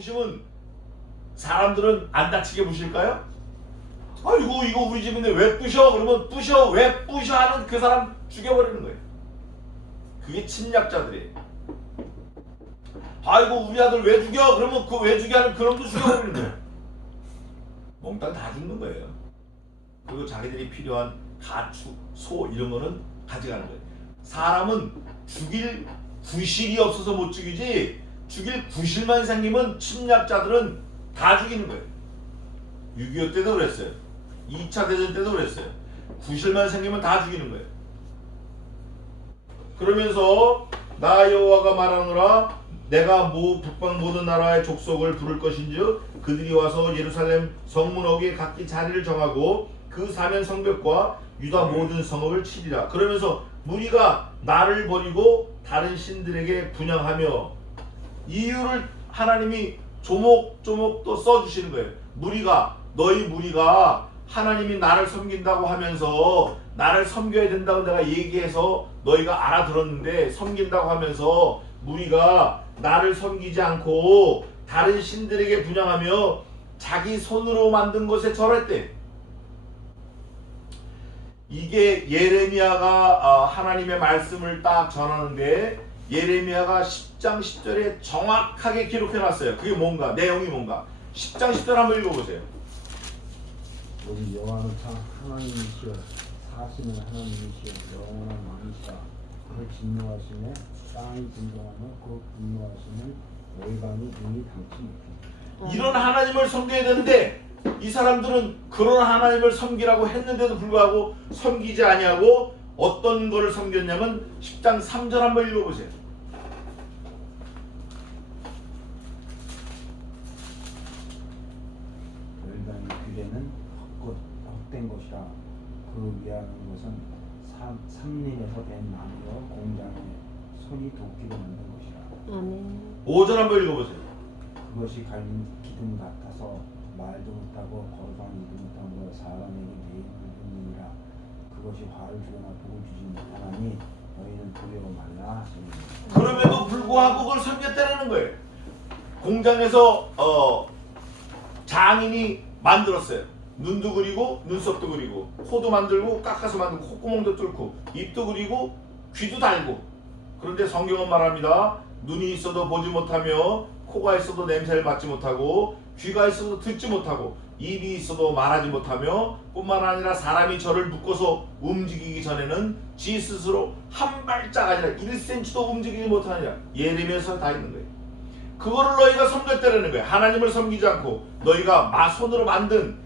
부시면 사람들은 안 다치게 부실까요? 아이고 이거 우리 집인데 왜 부셔? 그러면 부셔 왜 부셔 하는 그 사람 죽여버리는 거예요. 그게 침략자들이에요. 아이고 우리 아들 왜 죽여? 그러면 그 왜 죽여 하는 그놈도 죽여버리는 거예요. 몽땅 다 죽는 거예요. 그리고 자기들이 필요한 가축, 소 이런 거는 가져가는 거예요. 사람은 죽일 구실이 없어서 못 죽이지 죽일 구실만 생기면 침략자들은 다 죽이는 거예요. 6.25 때도 그랬어요. 2차 대전 때도 그랬어요. 구실만 생기면 다 죽이는 거예요. 그러면서 나 여호와가 말하노라 내가 북방 모든 나라의 족속을 부를 것인즉 그들이 와서 예루살렘 성문 어귀에 각기 자리를 정하고 그 사면 성벽과 유다 모든 성읍을 치리라. 그러면서 무리가 나를 버리고 다른 신들에게 분향하며 이유를 하나님이 조목조목 또 써주시는 거예요. 너희 무리가 하나님이 나를 섬긴다고 하면서 나를 섬겨야 된다고 내가 얘기해서 너희가 알아들었는데 섬긴다고 하면서 무리가 나를 섬기지 않고 다른 신들에게 분향하며 자기 손으로 만든 것에 절했대. 이게 예레미야가 하나님의 말씀을 딱 전하는데 예레미야가 10장 10절에 정확하게 기록해놨어요. 그게 뭔가? 내용이 뭔가? 10장 10절 한번 읽어보세요. 우리 여호와는 참 하나님이시여 사시는 하나님이시여 영원한 왕이시라. 그 진노하심에 땅이 진동하며 그 분노하심을 열방이 눈이 담지 못해. 이런 하나님을 섬겨야 되는데 이 사람들은 그런 하나님을 섬기라고 했는데도 불구하고 섬기지 아니하고 어떤 거를 섬겼냐면 10장 3절 한번 읽어보세요. 열방의 규례는 헛된 것이라. 그 위하는 것은 삼림에서 된 나무여 공장에 손이 도끼로 만든 것이라. 아멘. 5절 한번 읽어보세요. 그것이 갈린 기둥 같아서 말도 못하고 걸어다니지도 못한 것 사람에게 매일 물음이니라. 그것이 화를 주거나 복을 주지 못하나니 너희는 두려워 말라 하시니. 그럼에도 불구하고 그걸 섬겼다는 거예요. 공장에서 장인이 만들었어요. 눈도 그리고 눈썹도 그리고 코도 만들고 깎아서 만들고 콧구멍도 뚫고 입도 그리고 귀도 달고. 그런데 성경은 말합니다. 눈이 있어도 보지 못하며 코가 있어도 냄새를 맡지 못하고 귀가 있어도 듣지 못하고 입이 있어도 말하지 못하며 뿐만 아니라 사람이 저를 묶어서 움직이기 전에는 지 스스로 한 발짝 아니라 1cm도 움직이지 못하느냐. 예레미야서 다 있는 거예요. 그거를 너희가 섬겼다라는 거예요. 하나님을 섬기지 않고 너희가 손으로 만든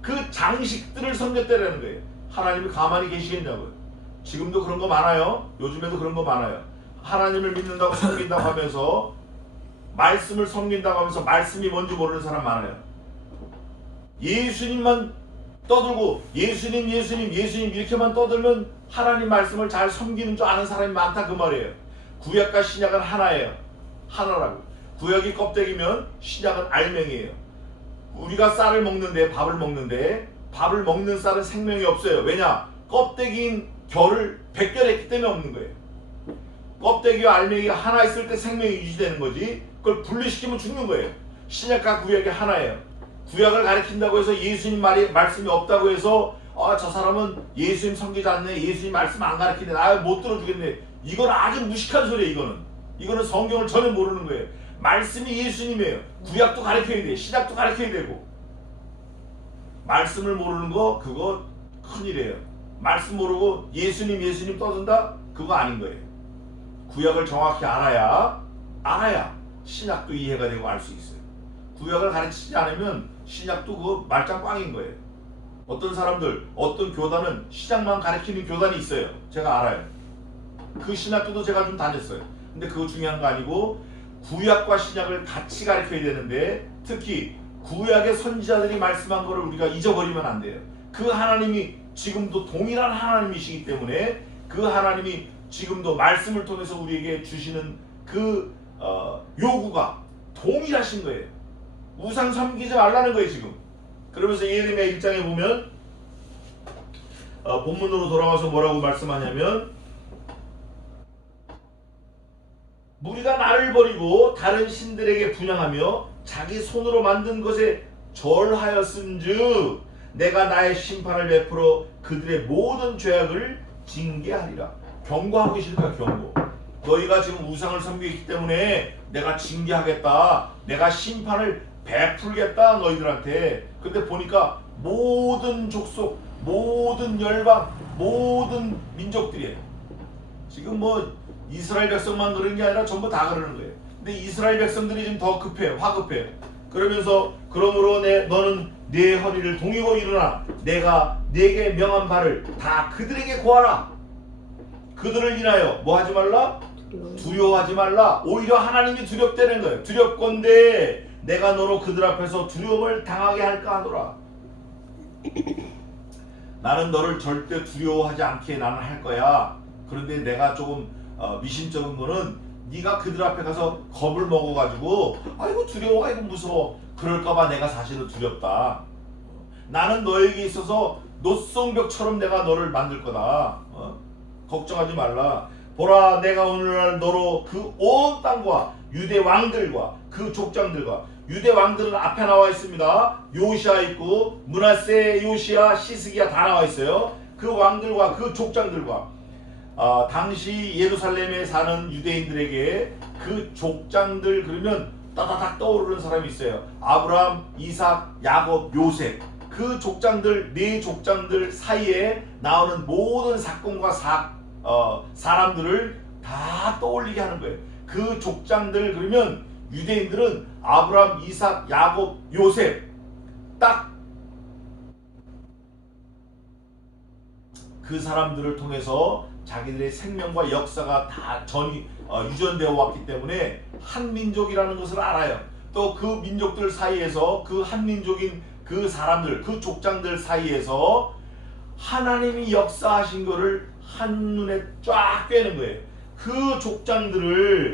그 장식들을 섬겼다라는 거예요. 하나님이 가만히 계시겠냐고요. 지금도 그런 거 많아요. 요즘에도 그런 거 많아요. 하나님을 믿는다고 섬긴다고 하면서 말씀을 섬긴다고 하면서 말씀이 뭔지 모르는 사람 많아요. 예수님만 떠들고 예수님 이렇게만 떠들면 하나님 말씀을 잘 섬기는 줄 아는 사람이 많다 그 말이에요. 구약과 신약은 하나예요. 하나라고. 구약이 껍데기면 신약은 알맹이에요. 우리가 쌀을 먹는데 밥을 먹는 쌀은 생명이 없어요. 왜냐? 껍데기인 결을 백결했기 때문에 없는 거예요. 껍데기와 알맹이가 하나 있을 때 생명이 유지되는 거지 그걸 분리시키면 죽는 거예요. 신약과 구약이 하나예요. 구약을 가리킨다고 해서 예수님 말씀이 없다고 해서 저 사람은 예수님 섬기지 않네, 예수님 말씀 안 가르치네, 못 들어주겠네, 이건 아주 무식한 소리예요. 이거는 성경을 전혀 모르는 거예요. 말씀이 예수님이에요. 구약도 가르쳐야 돼, 신약도 가르쳐야 되고. 말씀을 모르는 거 그거 큰일이에요. 말씀 모르고 예수님 떠든다? 그거 아닌 거예요. 구약을 정확히 알아야 신약도 이해가 되고 알 수 있어요. 구약을 가르치지 않으면 신약도 그거 말짱 꽝인 거예요. 어떤 사람들, 어떤 교단은 신약만 가르치는 교단이 있어요. 제가 알아요. 그 신학교도 제가 좀 다녔어요. 근데 그거 중요한 거 아니고 구약과 신약을 같이 가르쳐야 되는데 특히 구약의 선지자들이 말씀한 거를 우리가 잊어버리면 안 돼요. 그 하나님이 지금도 동일한 하나님이시기 때문에 그 하나님이 지금도 말씀을 통해서 우리에게 주시는 그 요구가 동일하신 거예요. 우상 섬기지 말라는 거예요 지금. 그러면서 예레미야 1장에 보면 본문으로 돌아와서 뭐라고 말씀하냐면 무리가 나를 버리고 다른 신들에게 분향하며 자기 손으로 만든 것에 절하였은즉 내가 나의 심판을 베풀어 그들의 모든 죄악을 징계하리라. 경고하고 계십니까? 경고. 너희가 지금 우상을 섬기고 있기 때문에 내가 징계하겠다. 내가 심판을 베풀겠다 너희들한테. 근데 보니까 모든 족속, 모든 열방, 모든 민족들이에요. 지금 뭐 이스라엘 백성만 그러는 게 아니라 전부 다 그러는 거예요. 근데 이스라엘 백성들이 지금 더 급해요. 화급해요. 그러면서 그러므로 너는 내 허리를 동이고 일어나 내가 네게 명한 바를 다 그들에게 고하라. 그들을 인하여 뭐 하지 말라? 두려워하지 말라. 오히려 하나님이 두렵다는 거예요. 두렵건대 내가 너로 그들 앞에서 두려움을 당하게 할까 하노라. 나는 너를 절대 두려워하지 않게 나는 할 거야. 그런데 내가 조금 미심쩍은 거는 네가 그들 앞에 가서 겁을 먹어가지고 아이고 두려워, 아이고 무서워 그럴까봐 내가 사실은 두렵다. 나는 너에게 있어서 노성벽처럼 내가 너를 만들 거다. 걱정하지 말라. 보라, 내가 오늘날 너로 그 온 땅과 유대 왕들과 그 족장들과, 유대 왕들은 앞에 나와 있습니다. 요시아 있고 므낫세, 요시아, 시스기야 다 나와 있어요. 그 왕들과 그 족장들과 당시 예루살렘에 사는 유대인들에게 그 족장들 그러면 따다닥 떠오르는 사람이 있어요. 아브라함, 이삭, 야곱, 요셉. 그 족장들, 네 족장들 사이에 나오는 모든 사건과 사람들을 다 떠올리게 하는 거예요. 그 족장들 그러면 유대인들은 아브라함, 이삭, 야곱, 요셉 딱 그 사람들을 통해서 자기들의 생명과 역사가 다 유전되어 왔기 때문에 한민족이라는 것을 알아요. 또 그 민족들 사이에서 그 한민족인 그 사람들, 그 족장들 사이에서 하나님이 역사하신 것을 한눈에 쫙 꿰는 거예요. 그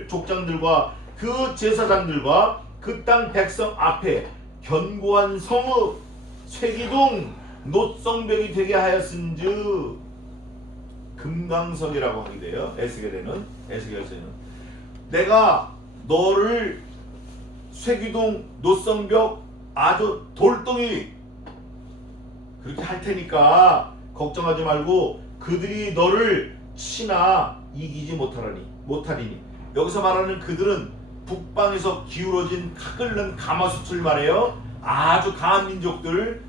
족장들과 그 제사장들과 그 땅 백성 앞에 견고한 성읍, 쇠기둥, 노성벽이 되게 하였은즉, 금강석이라고 하게 돼요. 에스겔에서는 내가 너를 쇠기둥, 노성벽, 아주 돌덩이 그렇게 할 테니까 걱정하지 말고 그들이 너를 치나 이기지 못하리니. 여기서 말하는 그들은 북방에서 기울어진 끓는 가마솥을 말해요. 아주 강한 민족들,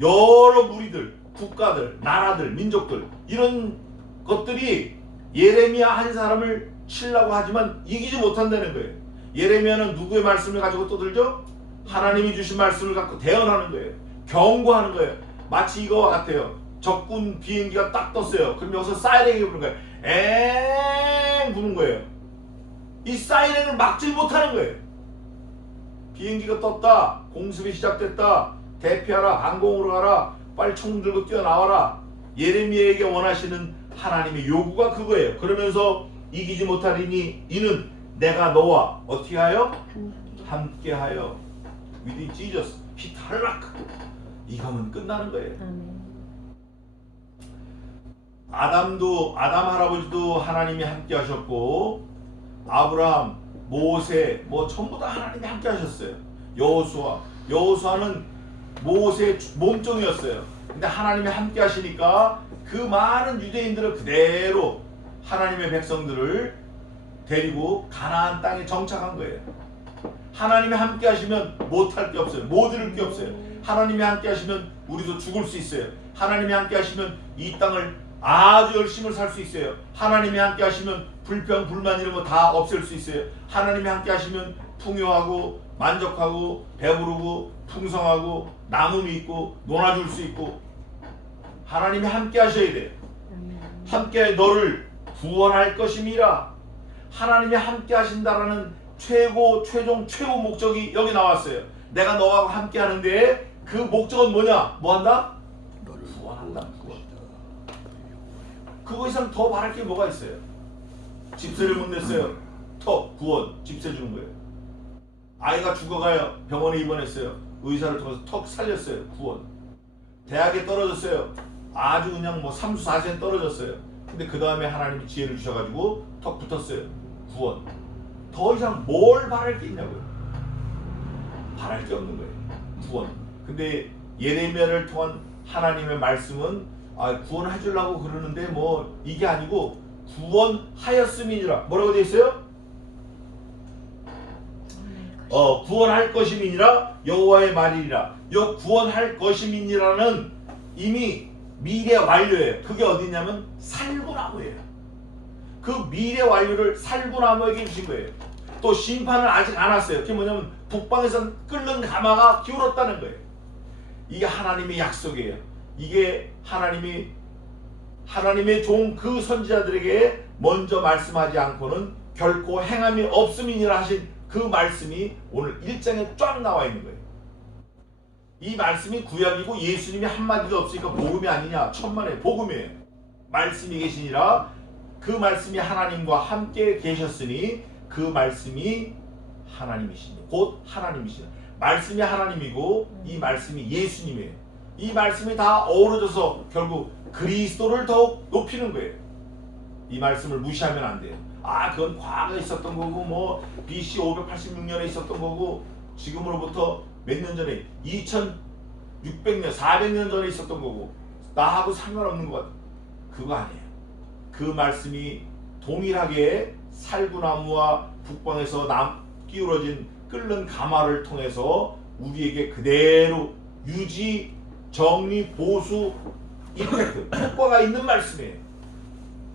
여러 무리들, 국가들, 나라들, 민족들, 이런 것들이 예레미야 한 사람을 치려고 하지만 이기지 못한다는 거예요. 예레미야는 누구의 말씀을 가지고 떠들죠? 하나님이 주신 말씀을 갖고 대언하는 거예요. 경고하는 거예요. 마치 이거와 같아요. 적군 비행기가 딱 떴어요. 그럼 여기서 사이렌이 부는 거예요. 엥 부는 거예요. 이 사이렌을 막지 못하는 거예요. 비행기가 떴다. 공습이 시작됐다. 대피하라. 항공으로 가라. 빨리 총 들고 뛰어나와라. 예레미야에게 원하시는 하나님의 요구가 그거예요. 그러면서 이기지 못하리니 이는 내가 너와 어떻게 하여? 함께하여. With Jesus. 히탈락. 이거면 끝나는 거예요. 아담 할아버지도 하나님이 함께 하셨고, 아브라함, 모세 뭐 전부 다 하나님이 함께 하셨어요. 여호수아는 모세의 몸종이었어요. 근데 하나님이 함께 하시니까 그 많은 유대인들을 그대로 하나님의 백성들을 데리고 가나안 땅에 정착한 거예요. 하나님이 함께 하시면 못할 게 없어요. 못 이룰 게 없어요. 하나님이 함께 하시면 우리도 죽을 수 있어요. 하나님이 함께 하시면 이 땅을 아주 열심히 살 수 있어요. 하나님이 함께 하시면 불평, 불만 이런 거 다 없앨 수 있어요. 하나님이 함께 하시면 풍요하고 만족하고 배부르고 풍성하고 나눔이 있고 놀아줄 수 있고, 하나님이 함께 하셔야 돼요. 함께 너를 구원할 것임이라. 하나님이 함께 하신다라는 최종 목적이 여기 나왔어요. 내가 너와 함께 하는데 그 목적은 뭐냐? 뭐 한다? 너를 구원한다. 그거 이상 더 바랄 게 뭐가 있어요? 집세를 못 냈어요. 구원, 집세 주는 거예요. 아이가 죽어가요. 병원에 입원했어요. 의사를 통해서 살렸어요. 구원. 대학에 떨어졌어요. 아주 그냥 뭐 3수 4생 떨어졌어요. 근데 그 다음에 하나님이 지혜를 주셔가지고 붙었어요. 구원. 더 이상 뭘 바랄 게 있냐고요. 바랄 게 없는 거예요. 구원. 근데 예레미야를 통한 하나님의 말씀은 구원해 주려고 그러는데 뭐 이게 아니고 구원하였음이니라. 뭐라고 되어 있어요? 구원할 것임이니라 여호와의 말이니라. 요 구원할 것임이니라는 이미 미래 완료예요. 그게 어디냐면 살구나무예요. 그 미래 완료를 살구나무에게 주신 거예요. 또 심판은 아직 안 왔어요. 그게 뭐냐면 북방에서 끓는 가마가 기울었다는 거예요. 이게 하나님의 약속이에요. 이게 하나님의 종 그 선지자들에게 먼저 말씀하지 않고는 결코 행함이 없음이니라 하신 그 말씀이 오늘 1장에 쫙 나와 있는 거예요. 이 말씀이 구약이고 예수님이 한마디도 없으니까 복음이 아니냐? 천만의 복음이에요. 말씀이 계시니라. 그 말씀이 하나님과 함께 계셨으니 그 말씀이 하나님이시니 곧 하나님이시니 말씀이 하나님이고 이 말씀이 예수님이에요. 이 말씀이 다 어우러져서 결국 그리스도를 더욱 높이는 거예요. 이 말씀을 무시하면 안 돼요. 그건 과거에 있었던 거고 뭐 BC 586년에 있었던 거고 지금으로부터 몇 년 전에 2600년 400년 전에 있었던 거고 나하고 상관없는 것 같아요. 그거 아니에요. 그 말씀이 동일하게 살구나무와 북방에서 끼우러진 끓는 가마를 통해서 우리에게 그대로 유지, 정리, 보수, 임팩트, 효과가 있는 말씀이에요.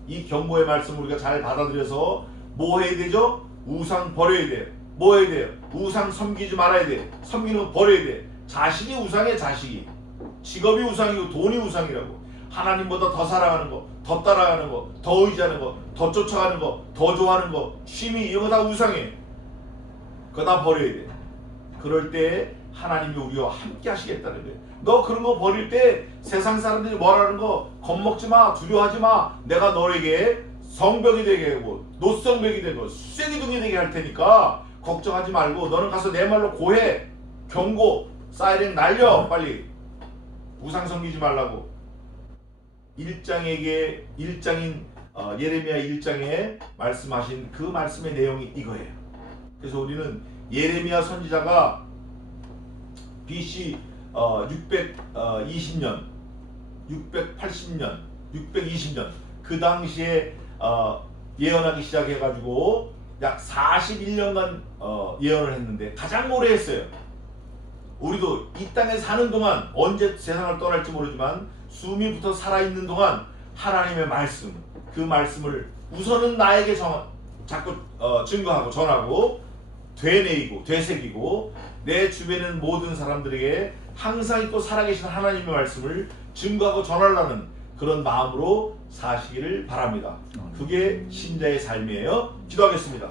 이 경고의 말씀을 우리가 잘 받아들여서 뭐 해야 되죠? 우상 버려야 돼요. 뭐 해야 돼요? 우상 섬기지 말아야 돼요. 섬기는 거 버려야 돼요. 자식이 우상이에요. 자식이. 직업이 우상이고 돈이 우상이라고. 하나님보다 더 사랑하는 거, 더 따라가는 거, 더 의지하는 거, 더 쫓아가는 거, 더 좋아하는 거, 취미 이런 거 다 우상이에요. 그거 다 버려야 돼. 그럴 때 하나님이 우리와 함께 하시겠다는 거예요. 너 그런 거 버릴 때 세상 사람들이 뭐라는 거 겁먹지 마, 두려워하지 마. 내가 너에게 성벽이 되게 하고 노성벽이 되고 쇠기둥이 되게 할 테니까 걱정하지 말고 너는 가서 내 말로 고해. 경고, 사이렌 날려 빨리. 우상 섬기지 말라고. 1장인 예레미야 1장에 말씀하신 그 말씀의 내용이 이거예요. 그래서 우리는 예레미야 선지자가 BC 620년, 680년, 620년 그 당시에 예언하기 시작해가지고 약 41년간 예언을 했는데 가장 오래 했어요. 우리도 이 땅에 사는 동안 언제 세상을 떠날지 모르지만 숨이 붙어 살아있는 동안 하나님의 말씀, 그 말씀을 우선은 나에게 자꾸 증거하고 전하고 되뇌이고 되새기고 내 주변에 있는 모든 사람들에게 항상 있고 살아계신 하나님의 말씀을 증거하고 전하려는 그런 마음으로 사시기를 바랍니다. 그게 신자의 삶이에요. 기도하겠습니다.